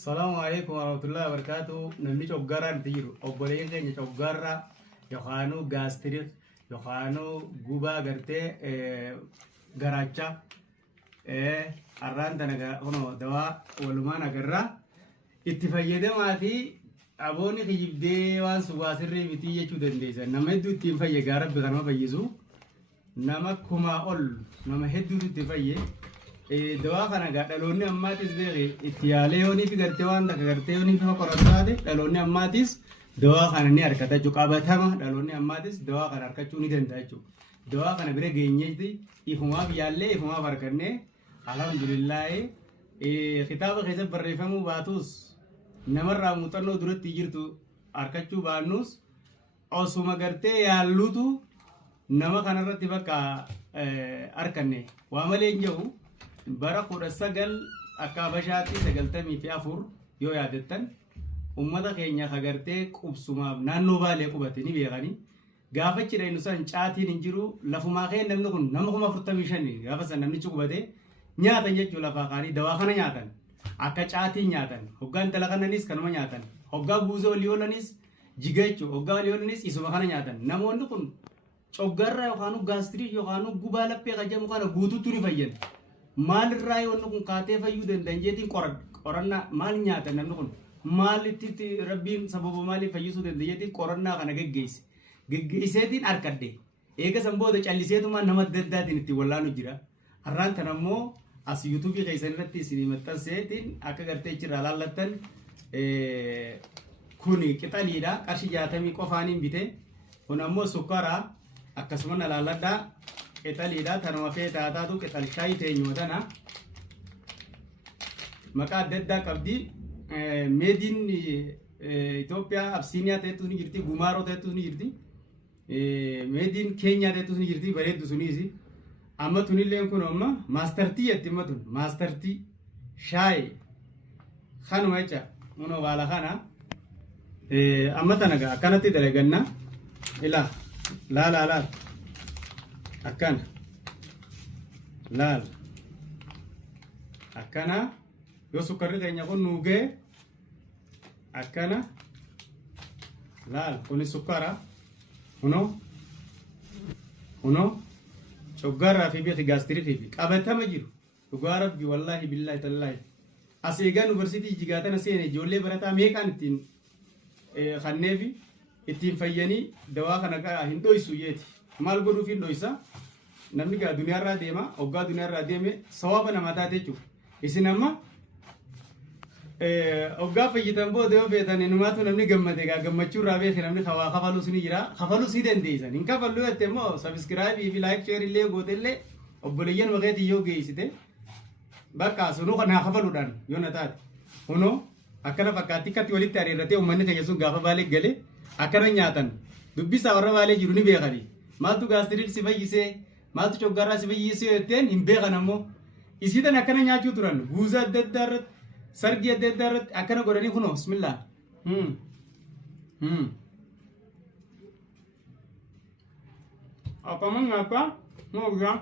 السلام عليكم ورحمة الله وبركاته. نمني شجرة نتيرو أو بلين كني شجرة يخانو غاستريك يخانو غوبا غرتة غراچا أران تناغا هنو دوا ولمان أغرا اتفايدة ما في أبوني خيب دي وان سواسر متي يچو دنديسا نمدو تنفاية غارب بغرما فيزو نما كما أول نما هدو تنفاية دوا خنا غا دلوني اماتيس بيغي اتياليوني في غرتيوان دا غرتيوني في قرطاده دلوني اماتيس دوا خنا ني اركتا جو قابتما دلوني اماتيس دوا خنا اركچوني دنداچو دوا خنا بره گينيتي يفما بياله يفما بركنه الحمد لله خطاب خيز بريفمو باتوس نمر متنو درت يجرتو اركچو بانوس او سوما غرتي يالوتو نما خنا رتي بقى اركنه وعملين جو bara kudha sagal akka bashaatti sagaltamii fi afur yoo yaadettan ummata keenya kagartee qubsumaaf naannoo baalee qubate ni beekani gaafa cidhaynu san caatiin hin jiru lafumaa kee namni kun nama 45 gaafa san namni qubate nyaatan jechuu lafaa kaanii dawaa kana nyaatan akka caatiin nyaatan hoggaan talaqananis kanuma nyaatan hoggaa buuzoo liyoolanis jigachuu hoggaa liyoolanis isuma kana nyaatan namoonni kun coggarra yookaan gaastirii yookaan gubaa laphee qajamu kana guutuutu ni fayyada maal irraa yoo kun kaatee fayyuu dandeetiin qorannaa maal nyaatan namni kun maalitti rabbiin sababa maaliif fayyisuu dandeetiin qorannaa kana geggeesseetiin arkadde eega san booda calliseetuma nama daddaatiin itti wallaanu jira har'aan tan ammoo as yuutuubii keessan irratti isin maxxanseetiin akka gartee jira laallattan kuni qixaliidha qarshii 60 qofaaniin bite kun ammoo sukkaara akkasuma laalladhaa Italia tanuma feeta taatu qital shayi teenyotana maqaa adda addaa qabdi made in Ethiopia Abyssinia ta'etu ni jirti Gumaro ta'etu ni jirti made in Kenya ta'etu ni jirti bareeddu sunisi amma tunilleen kun amma master tea yetti matun master tea shayi kanuma jecha uno wala kana amma tanaga akkanatti dalaganna ila la akkana laal akkana yoo sukkarri keenya kun nuugee akkana laal kun sukkara uno coggarraa fi biqi gaastiriitii fi qabatama jiru dhugaa rabbi wallahi billahi tallahi as eegaa yuunivarsiitii jigaatana seene ijoollee barataa meeqaan ittiin kanneefi ittiin fayyanii dawaa kana hin dhoysu yeeti maal godhuuf hin dhoysa namni gaa duniyaarraa deema hoggaa duniyaarraa deeme sawaba namaa taate jechuudha isin amma hoggaa fayyitan booda yoo feetan inumaatu namni gammade gaa gammachuurraa beeke namni kafaluu sini jira kafaluu sii dandeessan hin kafaluu jette immoo sabiskiraabii fi laayik sheer illee goote illee obboleeyyan maqeetii yoo geessite bakka sunuu kanaa kafaluudhaan yoo na taate kunoo akkana fakkaatti akkatti walitti ariirratee uummanni keenya sun gaafa baalee galee akkana nyaatan dubbisaa warra baalee jiru ni beekani maaltu gaastiriik si fayyisee maaltu coggarraa si fayyisee jetteen hin beekan ammoo isiitan akkana nyaachuu turan guuzaa adda addaa irratti sargii adda addaa irratti akkana godhanii kunoo bismillah akkama nyaata moogaa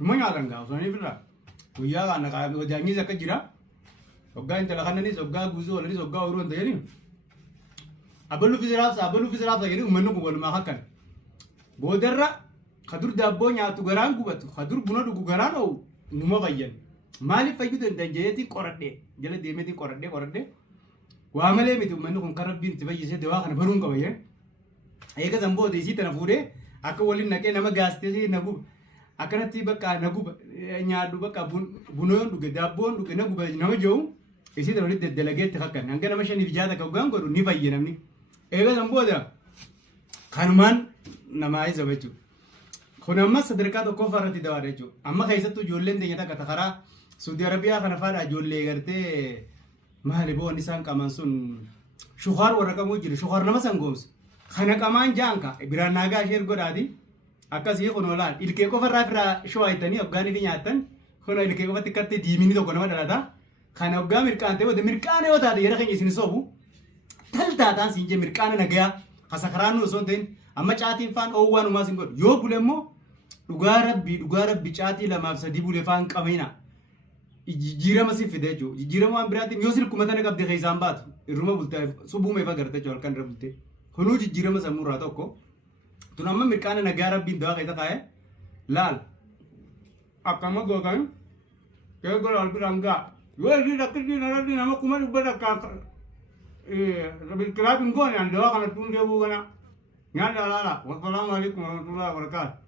Rumah nyaatan gaa osoo inni birraa guyyaa kana wadaanyiis akka jira hoggaa intala kananis hoggaa guuzoo olanis hoggaa uruu hin ta'ini abaluu fi siraabsa jedhanii uummanni kun walumaa akkan boodarra kadur daabboo nyaatu garaan gubatu kadur buna dhugu garaan oolu numa fayyan maaliif fayyuu danda'an jedheetiin qoradhee jala deemeetiin qoradhee waa malee miti uummanni kun kan rabbiin itti fayyisee dawaa kana baruun qaba jeen eega san booda isii tana fuudhee akka waliin naqee nama gaastee naguba akkanatti bakka naguba nyaadhu bakka bunoon dhuge daabboon dhuge naguba nama jiru isii tana walitti daddalageetti fakkan hanga nama 5 fi 6 hoggaan godhu ni fayye namni eega san booda kanumaan namaa isa jechuudha kun amma sadarkaa tokkoffaa irratti dawaadha jechuudha amma keessattuu ijoolleen teenya takka karaa Saudi Arabiyaa kana faadha ijoollee gartee maali boon isaan qaban sun shuhaar warra qabu jiru shuhaar nama sangoomsu kana qamaan jaanka biraan naagaa sheer godhaati akkasii kun olaan ilkee qofa irraa firaa shoo'aytanii hoggaanii fi nyaatan kun ilkee qofatti kattee diimini tokko nama dhalata kana hoggaa mirqaantee booda mirqaana yoo taate yeroo keenya isin soobu taltaataan siin jee mirqaana nagayaa kasakaraan nu osoo hin ta'in amma caatiin faan oowwaan uumaa siin godhu yoo bule immoo dhugaa rabbi caatii lamaaf sadii bulee faan qabina. Jijjiirama si fide jechuudha. Jijjiirama waan biraatiin yoo silkuma tana qabdee keessaan baatu irruma bultee subbuu meefa gartee jechuudha halkan irra bultee. Kunuu jijjiirama sammuu irraa tokko. Tun amma mirqaana nagaa rabbiin dawaa keessa kaa'ee laal. Akkama gootan keessa laal biraan gaa. Yoo isii dhaqqisii narratti nama kuma dhibba takkaa kiraabin goone an dawaa kana tun deebuu kana. Nyaata laala. Wassalaamu alaikum warahmatullahi wabarakatuh.